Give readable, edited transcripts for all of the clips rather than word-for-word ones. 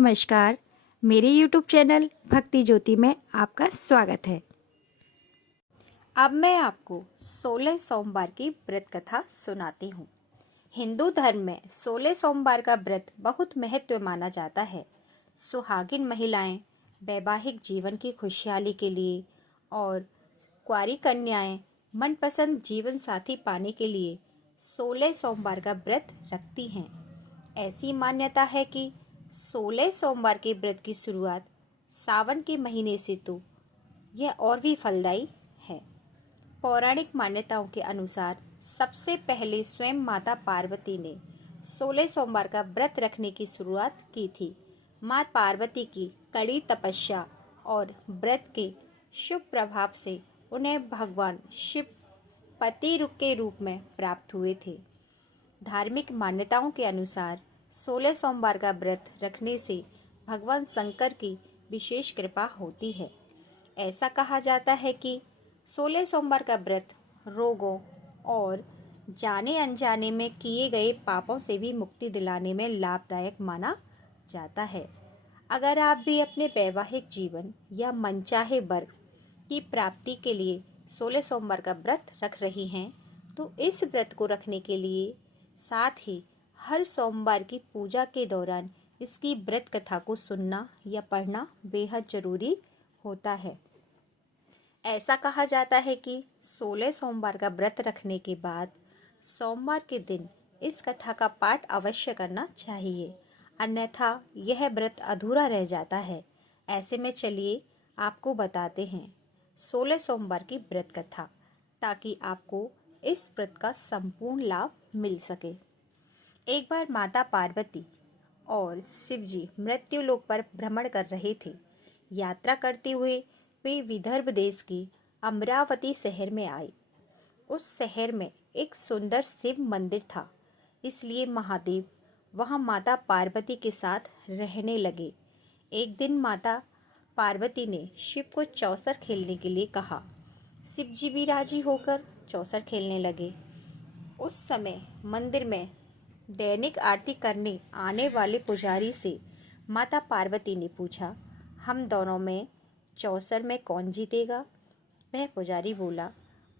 नमस्कार। मेरे YouTube channel भक्ति ज्योति में आपका स्वागत है। अब मैं आपको 16 सोमवार की व्रत कथा सुनाती हूँ। हिंदू धर्म में 16 सोमवार का व्रत बहुत महत्व माना जाता है। सुहागिन महिलाएं वैवाहिक जीवन की खुशहाली के लिए और कुंवारी कन्याएं मनपसंद जीवन साथी पाने के लिए 16 सोमवार का व्रत रखती हैं। ऐसी मान्यता है कि 16 सोमवार के व्रत की शुरुआत सावन के महीने से तो यह और भी फलदायी है। पौराणिक मान्यताओं के अनुसार सबसे पहले स्वयं माता पार्वती ने 16 सोमवार का व्रत रखने की शुरुआत की थी। मां पार्वती की कड़ी तपस्या और व्रत के शुभ प्रभाव से उन्हें भगवान शिव पति के रूप में प्राप्त हुए थे। धार्मिक मान्यताओं के अनुसार 16 सोमवार का व्रत रखने से भगवान शंकर की विशेष कृपा होती है। ऐसा कहा जाता है कि 16 सोमवार का व्रत रोगों और जाने अनजाने में किए गए पापों से भी मुक्ति दिलाने में लाभदायक माना जाता है। अगर आप भी अपने वैवाहिक जीवन या मनचाहे वर की प्राप्ति के लिए 16 सोमवार का व्रत रख रही हैं, तो इस व्रत को रखने के लिए साथ ही हर सोमवार की पूजा के दौरान इसकी व्रत कथा को सुनना या पढ़ना बेहद जरूरी होता है। ऐसा कहा जाता है कि 16 सोमवार का व्रत रखने के बाद सोमवार के दिन इस कथा का पाठ अवश्य करना चाहिए, अन्यथा यह व्रत अधूरा रह जाता है। ऐसे में चलिए आपको बताते हैं 16 सोमवार की व्रत कथा, ताकि आपको इस व्रत का संपूर्ण लाभ मिल सके। एक बार माता पार्वती और शिवजी मृत्युलोक पर भ्रमण कर रहे थे। यात्रा करते हुए वे विदर्भ देश की अमरावती शहर में आए। उस शहर में एक सुंदर शिव मंदिर था, इसलिए महादेव वहां माता पार्वती के साथ रहने लगे। एक दिन माता पार्वती ने शिव को चौसर खेलने के लिए कहा। शिवजी भी राजी होकर चौसर खेलने लगे। उस समय मंदिर में दैनिक आरती करने आने वाले पुजारी से माता पार्वती ने पूछा, हम दोनों में चौसर में कौन जीतेगा? वह पुजारी बोला,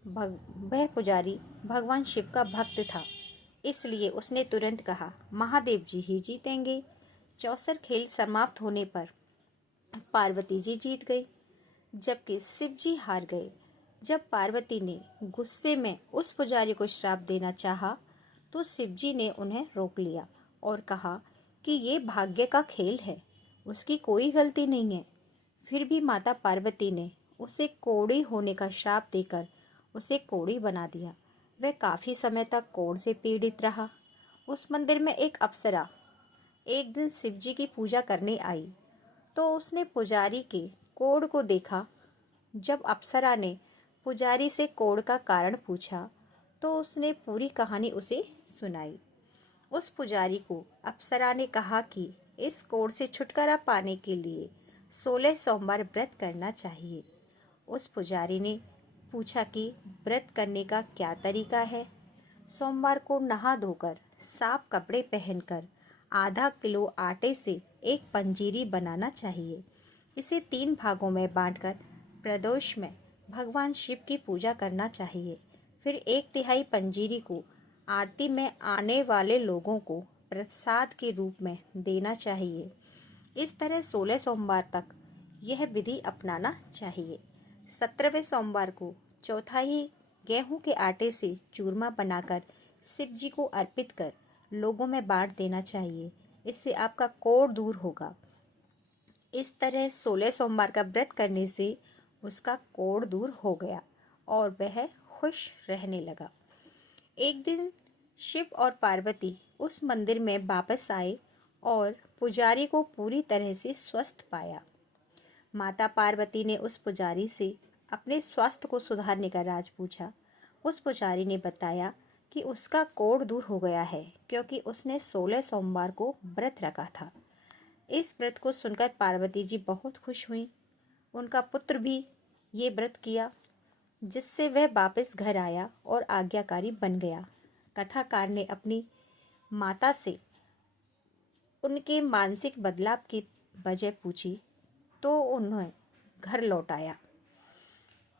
वह पुजारी भगवान शिव का भक्त था, इसलिए उसने तुरंत कहा, महादेव जी ही जीतेंगे। चौसर खेल समाप्त होने पर पार्वती जी जीत गई, जबकि शिव जी हार गए। जब पार्वती ने गुस्से में उस पुजारी को श्राप देना चाहा, तो शिवजी ने उन्हें रोक लिया और कहा कि ये भाग्य का खेल है, उसकी कोई गलती नहीं है। फिर भी माता पार्वती ने उसे कोढ़ी होने का श्राप देकर उसे कोढ़ी बना दिया। वह काफ़ी समय तक कोढ़ से पीड़ित रहा। उस मंदिर में एक अप्सरा एक दिन शिवजी की पूजा करने आई, तो उसने पुजारी के कोढ़ को देखा। जब अप्सरा ने पुजारी से कोढ़ का कारण पूछा, तो उसने पूरी कहानी उसे सुनाई। उस पुजारी को अप्सरा ने कहा कि इस कोढ़ से छुटकारा पाने के लिए 16 सोमवार व्रत करना चाहिए। उस पुजारी ने पूछा कि व्रत करने का क्या तरीका है। सोमवार को नहा धोकर साफ कपड़े पहनकर आधा किलो आटे से एक पंजीरी बनाना चाहिए। इसे 3 भागों में बांटकर प्रदोष में भगवान शिव की पूजा करना चाहिए। फिर 1/3 पंजीरी को आरती में आने वाले लोगों को प्रसाद के रूप में देना चाहिए। इस तरह 16 सोमवार तक यह विधि अपनाना चाहिए। 17वें सोमवार को चौथाई गेहूं के आटे से चूरमा बनाकर शिव जी को अर्पित कर लोगों में बांट देना चाहिए। इससे आपका कोढ़ दूर होगा। इस तरह 16 सोमवार का व्रत करने से उसका कोढ़ दूर हो गया और वह खुश रहने लगा। एक दिन शिव और पार्वती उस मंदिर में वापस आए और पुजारी को पूरी तरह से स्वस्थ पाया। माता पार्वती ने उस पुजारी से अपने स्वास्थ्य को सुधारने का राज पूछा। उस पुजारी ने बताया कि उसका कोढ़ दूर हो गया है, क्योंकि उसने 16 सोमवार को व्रत रखा था। इस व्रत को सुनकर पार्वती जी बहुत खुश हुई। उनका पुत्र भी ये व्रत किया, जिससे वह वापस घर आया और आज्ञाकारी बन गया। कथाकार ने अपनी माता से उनके मानसिक बदलाव की वजह पूछी तो उन्हें घर लौट आया।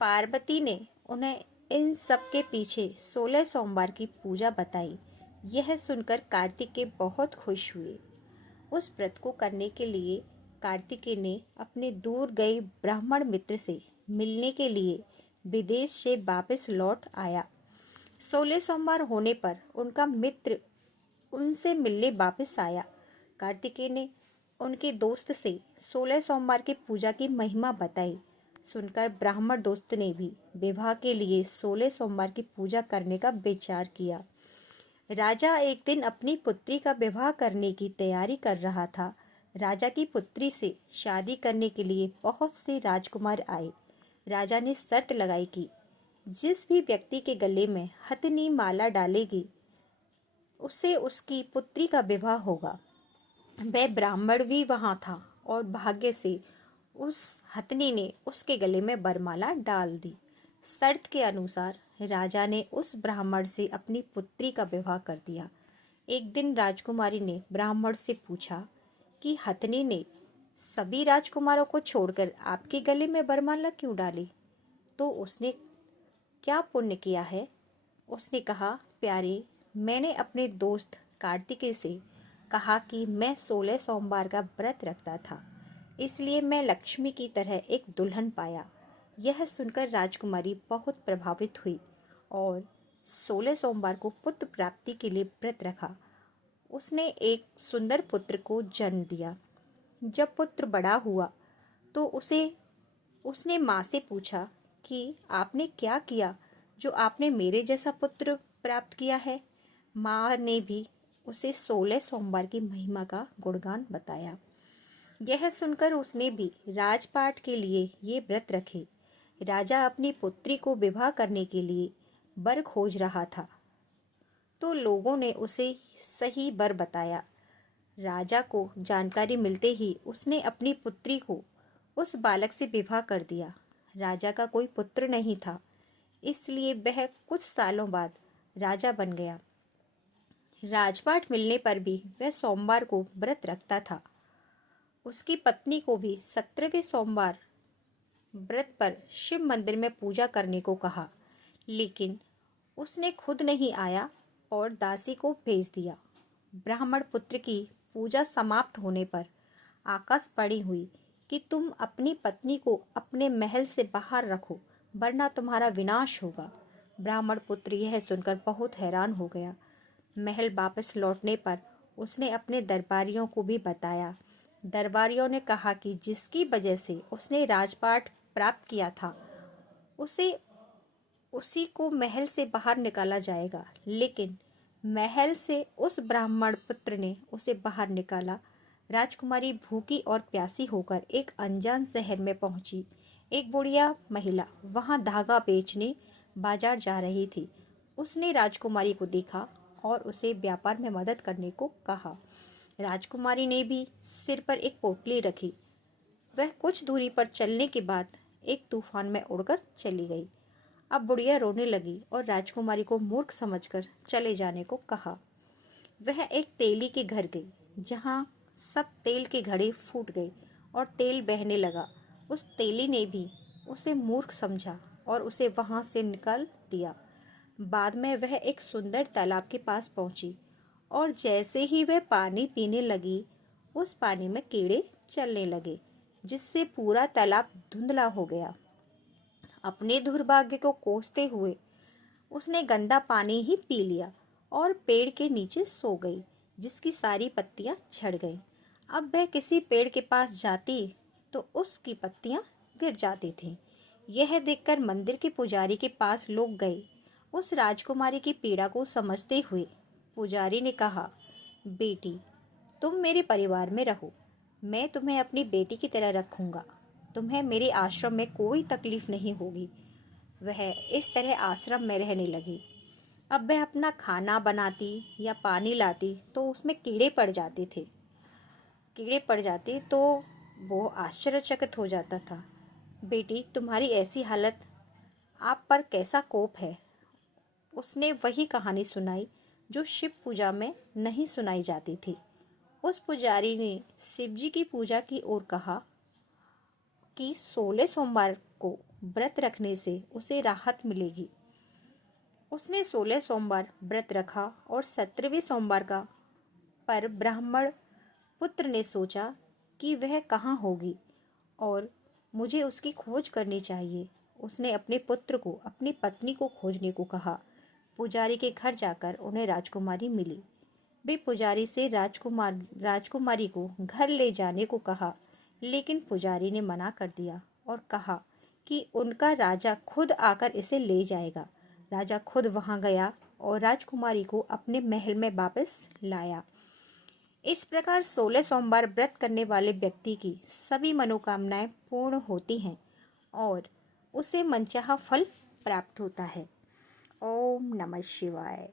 पार्वती ने उन्हें इन सब के पीछे 16 सोमवार की पूजा बताई। यह सुनकर कार्तिकेय बहुत खुश हुए। उस व्रत को करने के लिए कार्तिकेय ने अपने दूर गए ब्राह्मण मित्र से मिलने के लिए विदेश से वापस लौट आया। 16 सोमवार होने पर उनका मित्र उनसे मिलने वापस आया। कार्तिकेय ने उनके दोस्त से 16 सोमवार की पूजा की महिमा बताई। सुनकर ब्राह्मण दोस्त ने भी विवाह के लिए 16 सोमवार की पूजा करने का विचार किया। राजा एक दिन अपनी पुत्री का विवाह करने की तैयारी कर रहा था। राजा की पुत्री से शादी करने के लिए बहुत से राजकुमार आए। राजा ने शर्त लगाई कि जिस भी व्यक्ति के गले में हथनी माला डालेगी उससे उसकी पुत्री का विवाह होगा। वह ब्राह्मण भी वहां था और भाग्य से उस हथनी ने उसके गले में वरमाला डाल दी। शर्त के अनुसार राजा ने उस ब्राह्मण से अपनी पुत्री का विवाह कर दिया। एक दिन राजकुमारी ने ब्राह्मण से पूछा कि हथनी ने सभी राजकुमारों को छोड़कर आपके गले में वरमाला क्यों डाली? तो उसने क्या पुण्य किया है? उसने कहा, प्यारे, मैंने अपने दोस्त कार्तिकेय से कहा कि मैं 16 सोमवार का व्रत रखता था, इसलिए मैं लक्ष्मी की तरह एक दुल्हन पाया। यह सुनकर राजकुमारी बहुत प्रभावित हुई और 16 सोमवार को पुत्र प्राप्ति के लिए व्रत रखा। उसने एक सुंदर पुत्र को जन्म दिया। जब पुत्र बड़ा हुआ तो उसने माँ से पूछा कि आपने क्या किया जो आपने मेरे जैसा पुत्र प्राप्त किया है? माँ ने भी उसे 16 सोमवार की महिमा का गुणगान बताया। यह सुनकर उसने भी राजपाट के लिए ये व्रत रखे। राजा अपनी पुत्री को विवाह करने के लिए वर खोज रहा था तो लोगों ने उसे सही वर बताया। राजा को जानकारी मिलते ही उसने अपनी पुत्री को उस बालक से विवाह कर दिया। राजा का कोई पुत्र नहीं था, इसलिए वह कुछ सालों बाद राजा बन गया। राजपाट मिलने पर भी वह सोमवार को व्रत रखता था। उसकी पत्नी को भी 17वें सोमवार व्रत पर शिव मंदिर में पूजा करने को कहा, लेकिन उसने खुद नहीं आया और दासी को भेज दिया। ब्राह्मण पुत्र की पूजा समाप्त होने पर आकाशवाणी हुई कि तुम अपनी पत्नी को अपने महल से बाहर रखो, वरना तुम्हारा विनाश होगा। ब्राह्मण पुत्र यह सुनकर बहुत हैरान हो गया। महल वापस लौटने पर उसने अपने दरबारियों को भी बताया। दरबारियों ने कहा कि जिसकी वजह से उसने राजपाट प्राप्त किया था उसी को महल से बाहर निकाला जाएगा, लेकिन महल से उस ब्राह्मण पुत्र ने उसे बाहर निकाला। राजकुमारी भूखी और प्यासी होकर एक अनजान शहर में पहुंची। एक बुढ़िया महिला वहां धागा बेचने बाजार जा रही थी। उसने राजकुमारी को देखा और उसे व्यापार में मदद करने को कहा। राजकुमारी ने भी सिर पर एक पोटली रखी। वह कुछ दूरी पर चलने के बाद एक तूफान में उड़कर चली गई। अब बुढ़िया रोने लगी और राजकुमारी को मूर्ख समझकर चले जाने को कहा। वह एक तेली के घर गई, जहां सब तेल के घड़े फूट गए और तेल बहने लगा। उस तेली ने भी उसे मूर्ख समझा और उसे वहां से निकाल दिया। बाद में वह एक सुंदर तालाब के पास पहुंची और जैसे ही वह पानी पीने लगी, उस पानी में कीड़े चलने लगे, जिससे पूरा तालाब धुंधला हो गया। अपने दुर्भाग्य को कोसते हुए उसने गंदा पानी ही पी लिया और पेड़ के नीचे सो गई, जिसकी सारी पत्तियां झड़ गईं। अब वह किसी पेड़ के पास जाती तो उसकी पत्तियां गिर जाती थीं। यह देखकर मंदिर के पुजारी के पास लोग गए। उस राजकुमारी की पीड़ा को समझते हुए पुजारी ने कहा, बेटी, तुम मेरे परिवार में रहो, मैं तुम्हें अपनी बेटी की तरह रखूंगा। तुम्हें मेरे आश्रम में कोई तकलीफ नहीं होगी। वह इस तरह आश्रम में रहने लगी। अब वह अपना खाना बनाती या पानी लाती तो उसमें कीड़े पड़ जाते तो वो आश्चर्यचकित हो जाता था। बेटी, तुम्हारी ऐसी हालत, आप पर कैसा कोप है? उसने वही कहानी सुनाई जो शिव पूजा में नहीं सुनाई जाती थी। उस पुजारी ने शिव जी की पूजा की और कहा कि 16 सोमवार को व्रत रखने से उसे राहत मिलेगी। उसने 16 सोमवार व्रत रखा और 17वें सोमवार का पर ब्राह्मण पुत्र ने सोचा कि वह कहाँ होगी और मुझे उसकी खोज करनी चाहिए। उसने अपने पुत्र को अपनी पत्नी को खोजने को कहा। पुजारी के घर जाकर उन्हें राजकुमारी मिली। वे पुजारी से राजकुमारी को घर ले जाने को कहा, लेकिन पुजारी ने मना कर दिया और कहा कि उनका राजा खुद आकर इसे ले जाएगा। राजा खुद वहां गया और राजकुमारी को अपने महल में वापस लाया। इस प्रकार 16 सोमवार व्रत करने वाले व्यक्ति की सभी मनोकामनाएं पूर्ण होती हैं और उसे मनचाहा फल प्राप्त होता है। ओम नमः शिवाय।